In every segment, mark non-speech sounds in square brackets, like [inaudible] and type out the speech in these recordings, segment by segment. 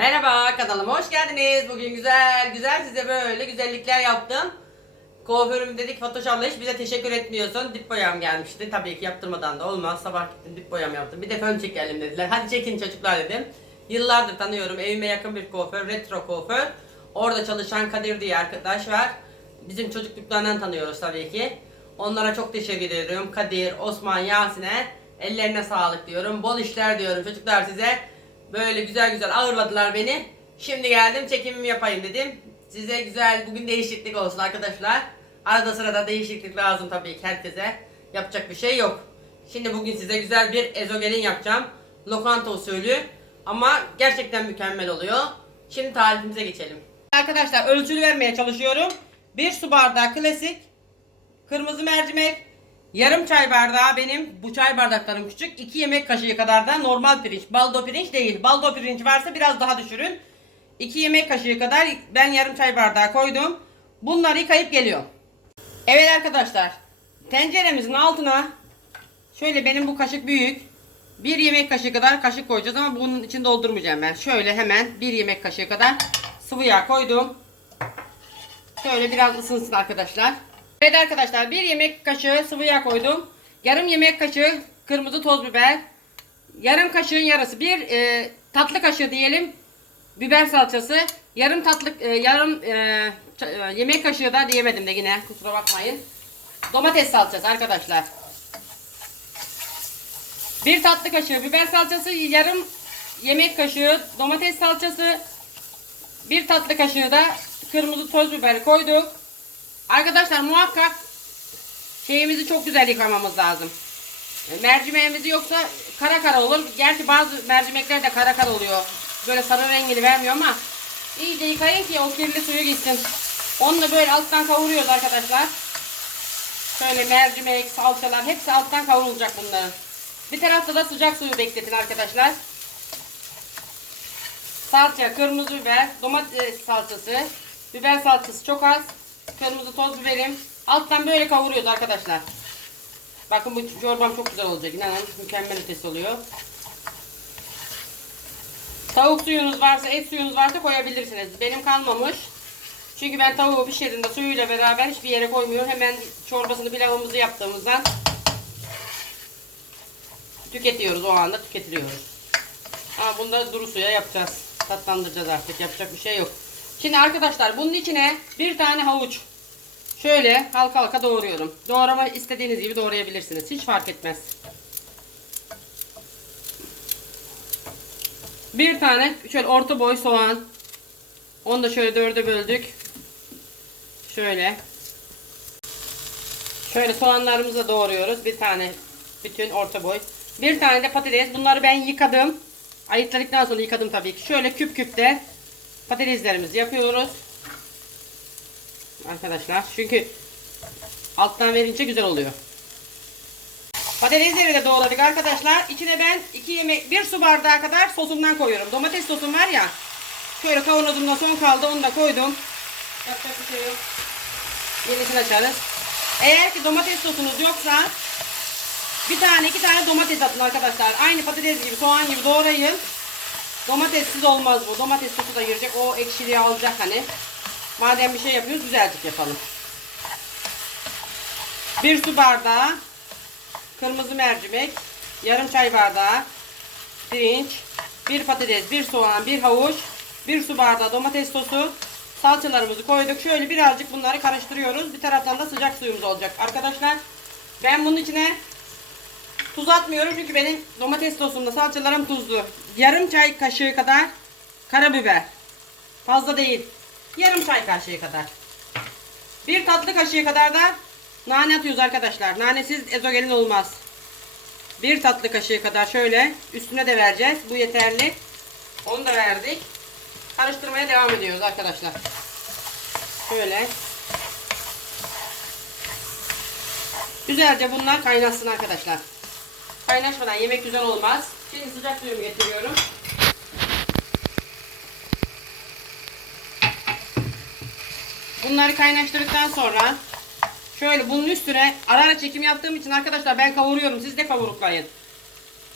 Merhaba kanalıma hoş geldiniz. Bugün güzel güzel size böyle güzellikler yaptım. Kuaförüm dedik Fatoş abla hiç bize teşekkür etmiyorsun. Dip boyam gelmişti. Tabii ki yaptırmadan da olmaz. Sabah gittim dip boyam yaptım. Bir de fön çekelim dediler. Hadi çekin çocuklar dedim. Yıllardır tanıyorum. Evime yakın bir kuaför. Retro kuaför. Orada çalışan Kadir diye arkadaş var. Bizim çocukluklarından tanıyoruz tabii ki. Onlara çok teşekkür ediyorum. Kadir, Osman, Yasin'e ellerine sağlık diyorum. Bol işler diyorum çocuklar size. Böyle güzel güzel ağırladılar beni. Şimdi geldim çekimimi yapayım dedim. Size güzel bugün değişiklik olsun arkadaşlar. Arada sırada değişiklik lazım tabii ki herkese. Yapacak bir şey yok. Şimdi bugün size güzel bir ezogelin yapacağım. Lokanta usulü. Ama gerçekten mükemmel oluyor. Şimdi tarifimize geçelim. Arkadaşlar ölçülü vermeye çalışıyorum. Bir su bardağı klasik Kırmızı mercimek, yarım çay bardağı benim bu çay bardaklarım küçük. 2 yemek kaşığı kadar da normal pirinç. Baldo pirinç değil. Baldo pirinç varsa biraz daha düşürün. 2 yemek kaşığı kadar ben yarım çay bardağı koydum. Bunları yıkayıp geliyor. Evet arkadaşlar. Tenceremizin altına şöyle benim bu kaşık büyük. 1 yemek kaşığı kadar kaşık koyacağız ama bunun için doldurmayacağım ben. Şöyle hemen 1 yemek kaşığı kadar sıvı yağ koydum. Şöyle biraz ısınsın arkadaşlar. Evet arkadaşlar bir yemek kaşığı sıvı yağ koydum. Yarım yemek kaşığı kırmızı toz biber. Yarım kaşığın yarısı bir e, tatlı kaşığı diyelim biber salçası. Yarım tatlı e, yarım e, e, yemek kaşığı da diyemedim de yine kusura bakmayın. Domates salçası arkadaşlar. Bir tatlı kaşığı biber salçası, yarım yemek kaşığı domates salçası, bir tatlı kaşığı da kırmızı toz biber koyduk. Arkadaşlar muhakkak şeyimizi çok güzel yıkamamız lazım. E, Mercimeğimiz yoksa kara kara olur. Gerçi bazı mercimekler de kara kara oluyor. Böyle sarı rengini vermiyor ama iyice yıkayın ki o kirli suyu gitsin. Onu da böyle alttan kavuruyoruz arkadaşlar. Şöyle mercimek, salçalar hepsi alttan kavrulacak bunların. Bir tarafta da sıcak suyu bekletin arkadaşlar. Salça, kırmızı biber, domates salçası, biber salçası çok az, kırmızı toz biberim. Alttan böyle kavuruyoruz arkadaşlar. Bakın bu çorbam çok güzel olacak. İnanın mükemmel ötesi oluyor. Tavuk suyunuz varsa, et suyunuz varsa koyabilirsiniz. Benim kalmamış. Çünkü ben tavuğu pişirdiğimde suyuyla beraber hiçbir yere koymuyorum. Hemen çorbasını pilavımızı yaptığımızdan tüketiyoruz o anda tüketiliyoruz. Ama bunu da duru suya yapacağız. Tatlandıracağız artık. Yapacak bir şey yok. Şimdi arkadaşlar bunun içine bir tane havuç şöyle halka halka doğruyorum. Doğrama istediğiniz gibi doğrayabilirsiniz. Hiç fark etmez. Bir tane şöyle orta boy soğan. Onu da şöyle dörde böldük. Şöyle. Şöyle soğanlarımızı da doğruyoruz. Bir tane bütün orta boy. Bir tane de patates. Bunları ben yıkadım. Ayıtladıktan sonra yıkadım tabii ki. Şöyle küp küp de patateslerimizi yapıyoruz. Arkadaşlar. Çünkü alttan verince güzel oluyor. Patatesleri de doğradık arkadaşlar. İçine ben 2 yemek 1 su bardağı kadar sosumdan koyuyorum. Domates sosum var ya. Şöyle kavanozumda son kaldı. Onu da koydum. Yapacak bir şey yok. Yenisini açarız. Eğer ki domates sosunuz yoksa bir tane iki tane domates atın arkadaşlar. Aynı patates gibi soğan gibi doğrayın. Domatessiz olmaz bu. Domates sosu da girecek. O ekşiliği alacak hani. Madem bir şey yapıyoruz güzelcik yapalım. Bir su bardağı kırmızı mercimek, yarım çay bardağı pirinç, bir patates, bir soğan, bir havuç, bir su bardağı domates sosu, salçalarımızı koyduk. Şöyle birazcık bunları karıştırıyoruz. Bir taraftan da sıcak suyumuz olacak. Arkadaşlar ben bunun içine tuz atmıyorum çünkü benim domates sosumda salçalarım tuzlu. Yarım çay kaşığı kadar karabiber. Fazla değil. Yarım çay kaşığı kadar. Bir tatlı kaşığı kadar da nane atıyoruz arkadaşlar. Nanesiz ezogelin olmaz. Bir tatlı kaşığı kadar şöyle üstüne de vereceğiz. Bu yeterli. Onu da verdik. Karıştırmaya devam ediyoruz arkadaşlar. Şöyle. Güzelce bunlar kaynasın arkadaşlar. Kaynaşmadan yemek güzel olmaz. Şimdi sıcak suyumu getiriyorum. Bunları kaynaştırdıktan sonra şöyle bunun üstüne ara ara çekim yaptığım için arkadaşlar ben kavuruyorum. Siz de kavuruklayın.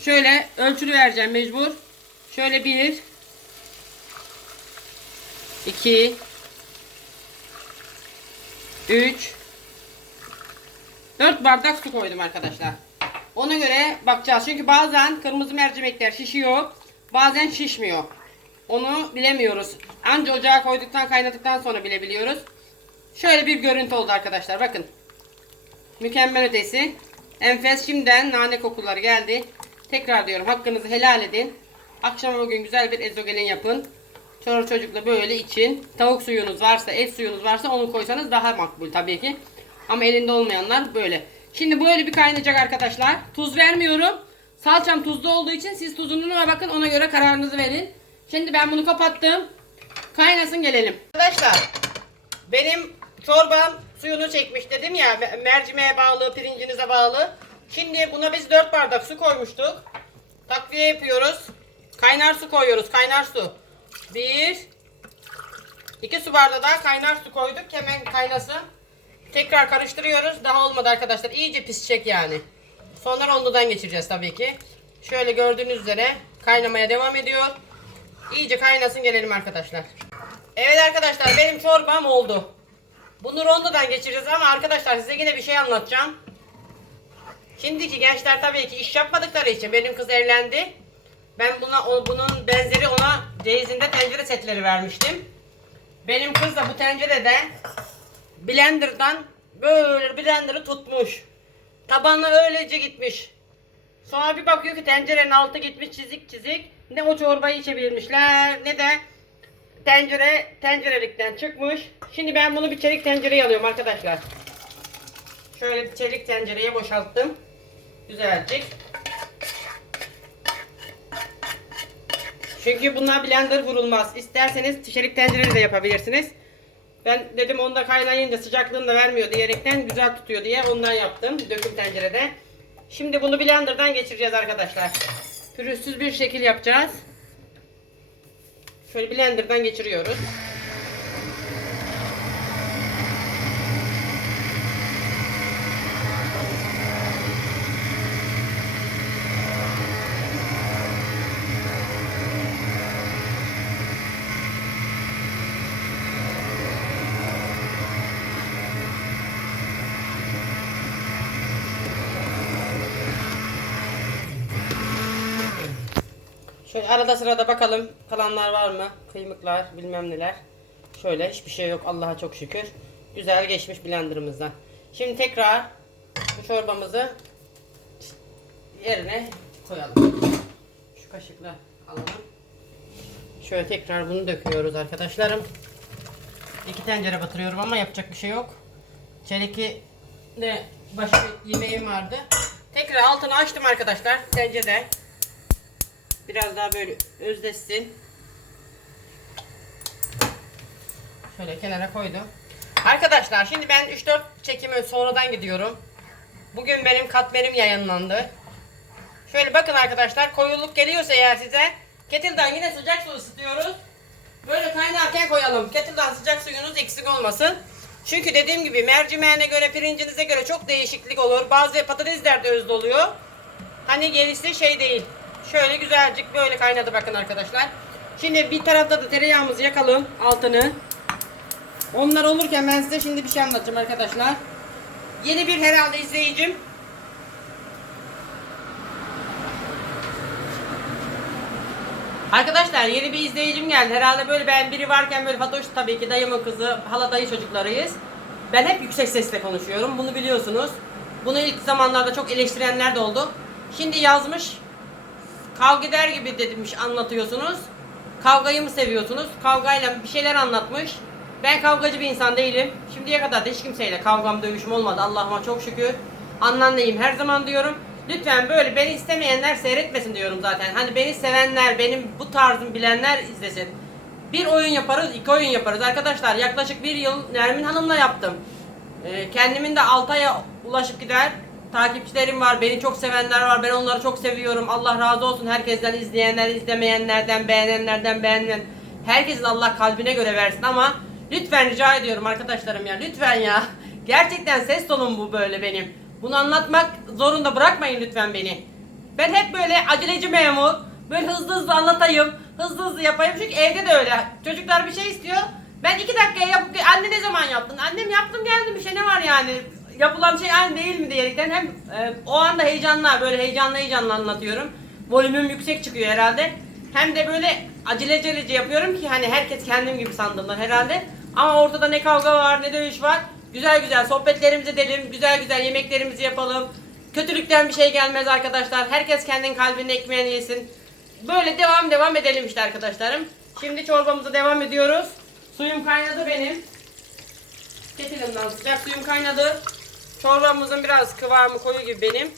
Şöyle ölçülü vereceğim mecbur. Şöyle bir 2 3 4 bardak su koydum arkadaşlar. Ona göre bakacağız. Çünkü bazen kırmızı mercimekler şişiyor. Bazen şişmiyor. Onu bilemiyoruz. Anca ocağa koyduktan kaynadıktan sonra bilebiliyoruz. Şöyle bir görüntü oldu arkadaşlar. Bakın. Mükemmel ötesi. Enfes şimdiden nane kokuları geldi. Tekrar diyorum hakkınızı helal edin. Akşama bugün güzel bir ezogelin yapın. Çoluk çocukla böyle için. Tavuk suyunuz varsa, et suyunuz varsa onu koysanız daha makbul tabii ki. Ama elinde olmayanlar böyle. Şimdi böyle bir kaynayacak arkadaşlar. Tuz vermiyorum. Salçam tuzlu olduğu için siz tuzuna bakın ona göre kararınızı verin. Şimdi ben bunu kapattım. Kaynasın gelelim. Arkadaşlar benim çorbam suyunu çekmiş dedim ya me- mercimeğe bağlı, pirincinize bağlı. Şimdi buna biz 4 bardak su koymuştuk. Takviye yapıyoruz. Kaynar su koyuyoruz, kaynar su. 1 2 su bardağı daha kaynar su koyduk. Hemen kaynasın. Tekrar karıştırıyoruz. Daha olmadı arkadaşlar. İyice pişecek yani. Sonra onludan geçireceğiz tabii ki. Şöyle gördüğünüz üzere kaynamaya devam ediyor. İyice kaynasın gelelim arkadaşlar. Evet arkadaşlar benim çorbam oldu. Bunu rondodan geçireceğiz ama arkadaşlar size yine bir şey anlatacağım. Şimdiki gençler tabii ki iş yapmadıkları için benim kız evlendi. Ben buna bunun benzeri ona ceyizinde tencere setleri vermiştim. Benim kız da bu tencerede blenderdan böyle blenderı tutmuş. Tabanı öylece gitmiş. Sonra bir bakıyor ki tencerenin altı gitmiş çizik çizik. Ne o çorbayı içebilmişler ne de tencere tencerelikten çıkmış. Şimdi ben bunu bir çelik tencereye alıyorum arkadaşlar. Şöyle bir çelik tencereye boşalttım. Güzelcik. Çünkü bunlar blender vurulmaz. İsterseniz çelik tencerede de yapabilirsiniz. Ben dedim onda kaynayınca sıcaklığını da vermiyor diyerekten güzel tutuyor diye ondan yaptım. Döküm tencerede. Şimdi bunu blenderdan geçireceğiz arkadaşlar. Pürüzsüz bir şekil yapacağız. Şöyle blenderdan geçiriyoruz. Şöyle arada sırada bakalım kalanlar var mı? Kıymıklar bilmem neler. Şöyle hiçbir şey yok Allah'a çok şükür. Güzel geçmiş blenderımızdan. Şimdi tekrar bu çorbamızı yerine koyalım. Şu kaşıkla alalım. Şöyle tekrar bunu döküyoruz arkadaşlarım. İki tencere batırıyorum ama yapacak bir şey yok. Çelik'i de başka yemeğim vardı. Tekrar altını açtım arkadaşlar tencerede. Biraz daha böyle özleşsin. Şöyle kenara koydum. Arkadaşlar şimdi ben 3-4 çekimi sonradan gidiyorum. Bugün benim katmerim yayınlandı. Şöyle bakın arkadaşlar koyuluk geliyorsa eğer size kettle'dan yine sıcak su ısıtıyoruz. Böyle kaynarken koyalım. Kettle'dan sıcak suyunuz eksik olmasın. Çünkü dediğim gibi mercimeğine göre pirincinize göre çok değişiklik olur. Bazı patatesler de özlü oluyor. Hani gerisi şey değil. Şöyle güzelcik böyle kaynadı bakın arkadaşlar. Şimdi bir tarafta da tereyağımızı yakalım altını. Onlar olurken ben size şimdi bir şey anlatacağım arkadaşlar. Yeni bir herhalde izleyicim. Arkadaşlar yeni bir izleyicim geldi. Herhalde böyle ben biri varken böyle Fatoş tabii ki dayımın kızı, hala dayı çocuklarıyız. Ben hep yüksek sesle konuşuyorum. Bunu biliyorsunuz. Bunu ilk zamanlarda çok eleştirenler de oldu. Şimdi yazmış kavga eder gibi demiş anlatıyorsunuz. Kavgayı mı seviyorsunuz? Kavgayla bir şeyler anlatmış. Ben kavgacı bir insan değilim. Şimdiye kadar da hiç kimseyle kavgam dövüşüm olmadı. Allah'ıma çok şükür. Anneanneyim her zaman diyorum. Lütfen böyle beni istemeyenler seyretmesin diyorum zaten. Hani beni sevenler, benim bu tarzım bilenler izlesin. Bir oyun yaparız, iki oyun yaparız. Arkadaşlar yaklaşık bir yıl Nermin Hanım'la yaptım. Ee, kendimin de 6 aya ulaşıp gider. Takipçilerim var, beni çok sevenler var. Ben onları çok seviyorum. Allah razı olsun herkesten izleyenler, izlemeyenlerden, beğenenlerden, beğenmeyen. Herkesin Allah kalbine göre versin ama lütfen rica ediyorum arkadaşlarım ya. Lütfen ya. [laughs] Gerçekten ses tonum bu böyle benim. Bunu anlatmak zorunda bırakmayın lütfen beni. Ben hep böyle aceleci memur, böyle hızlı hızlı anlatayım. hızlı hızlı yapayım çünkü evde de öyle. Çocuklar bir şey istiyor. Ben iki dakikaya yapıp anne ne zaman yaptın? Annem yaptım geldim bir şey ne var yani? Yapılan şey aynı değil mi diyerekten hem e, o anda heyecanla böyle heyecanlı heyecanlı anlatıyorum. Volümüm yüksek çıkıyor herhalde. Hem de böyle acele acelece yapıyorum ki hani herkes kendim gibi sandığımdan herhalde. Ama ortada ne kavga var ne dövüş var. Güzel güzel sohbetlerimizi edelim, güzel güzel yemeklerimizi yapalım. Kötülükten bir şey gelmez arkadaşlar. Herkes kendinin kalbinin ekmeğini yesin. Böyle devam devam edelim işte arkadaşlarım. Şimdi çorbamıza devam ediyoruz. Suyum kaynadı benim. Ketilimden sıcak suyum kaynadı. Çorbamızın biraz kıvamı koyu gibi benim.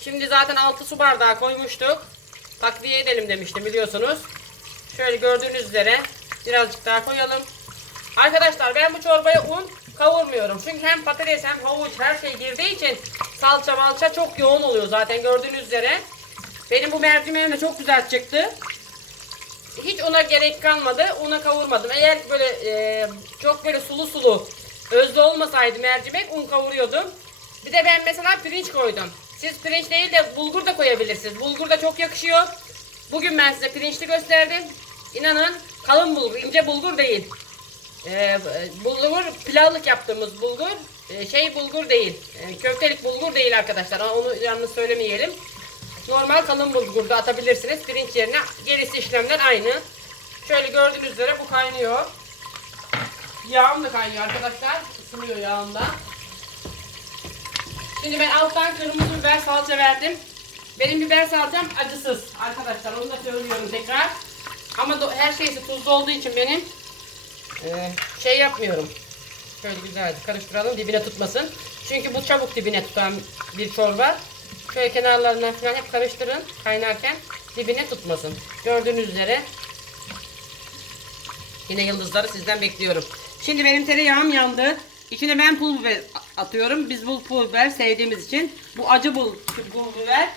Şimdi zaten 6 su bardağı koymuştuk. Takviye edelim demiştim biliyorsunuz. Şöyle gördüğünüz üzere birazcık daha koyalım. Arkadaşlar ben bu çorbaya un kavurmuyorum. Çünkü hem patates hem havuç her şey girdiği için salça malça çok yoğun oluyor zaten gördüğünüz üzere. Benim bu mercimeğim de çok güzel çıktı. Hiç una gerek kalmadı. Una kavurmadım. Eğer böyle e, çok böyle sulu sulu özlü olmasaydı mercimek un kavuruyordum. Bir de ben mesela pirinç koydum. Siz pirinç değil de bulgur da koyabilirsiniz. Bulgur da çok yakışıyor. Bugün ben size pirinçli gösterdim. İnanın kalın bulgur, ince bulgur değil. Ee, bulgur pilavlık yaptığımız bulgur e, şey bulgur değil. E, köftelik bulgur değil arkadaşlar. Onu yalnız söylemeyelim. Normal kalın bulgur da atabilirsiniz pirinç yerine. Gerisi işlemler aynı. Şöyle gördüğünüz üzere bu kaynıyor. Yağım da kaynıyor arkadaşlar. Isınıyor yağım da. Şimdi ben alttan kırmızı biber salça verdim. Benim biber salçam acısız arkadaşlar. Onu da söylüyorum tekrar. Ama her şeysi tuzlu olduğu için benim ee, şey yapmıyorum. Şöyle güzelce karıştıralım dibine tutmasın. Çünkü bu çabuk dibine tutan bir çorba. Şöyle kenarlarından falan hep karıştırın kaynarken dibine tutmasın. Gördüğünüz üzere yine yıldızları sizden bekliyorum. Şimdi benim tereyağım yandı. İçine ben pul biber atıyorum. Biz bu pul biber sevdiğimiz için. Bu acı bul, pul biber.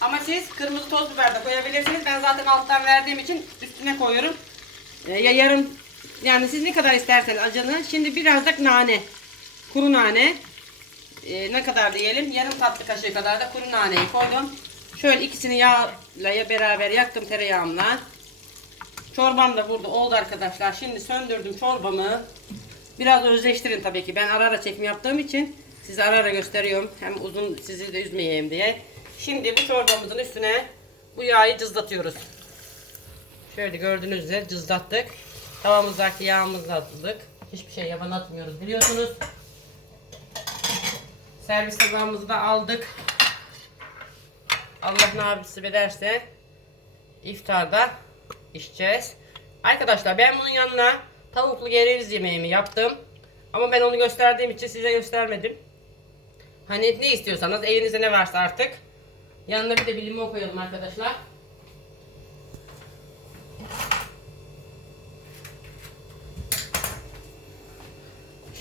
Ama siz kırmızı toz biber de koyabilirsiniz. Ben zaten alttan verdiğim için üstüne koyuyorum. Ee, ya yarım yani siz ne kadar isterseniz acını. Şimdi biraz da nane. Kuru nane. Ee, ne kadar diyelim? Yarım tatlı kaşığı kadar da kuru naneyi koydum. Şöyle ikisini yağla beraber yaktım tereyağımla. Çorbam da burada oldu arkadaşlar. Şimdi söndürdüm çorbamı. Biraz özleştirin tabii ki. Ben ara ara çekim yaptığım için size ara ara gösteriyorum. Hem uzun sizi de üzmeyeyim diye. Şimdi bu çorbamızın üstüne bu yağı cızlatıyoruz. Şöyle gördüğünüz üzere cızlattık. Tavamızdaki yağımızı attık. Hiçbir şey yaban atmıyoruz biliyorsunuz. Servis tabağımızı da aldık. Allah nasip ederse iftarda içeceğiz. Arkadaşlar ben bunun yanına tavuklu gereviz yemeğimi yaptım. Ama ben onu gösterdiğim için size göstermedim. Hani ne istiyorsanız elinizde ne varsa artık. Yanına bir de bir limon koyalım arkadaşlar.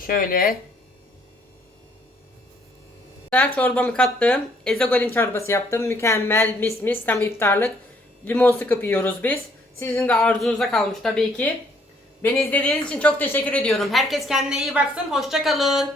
Şöyle. Çorbamı kattım. Ezogelin çorbası yaptım. Mükemmel mis mis tam iftarlık. Limon sıkıp yiyoruz biz. Sizin de arzunuza kalmış tabii ki. Beni izlediğiniz için çok teşekkür ediyorum. Herkes kendine iyi baksın. Hoşça kalın.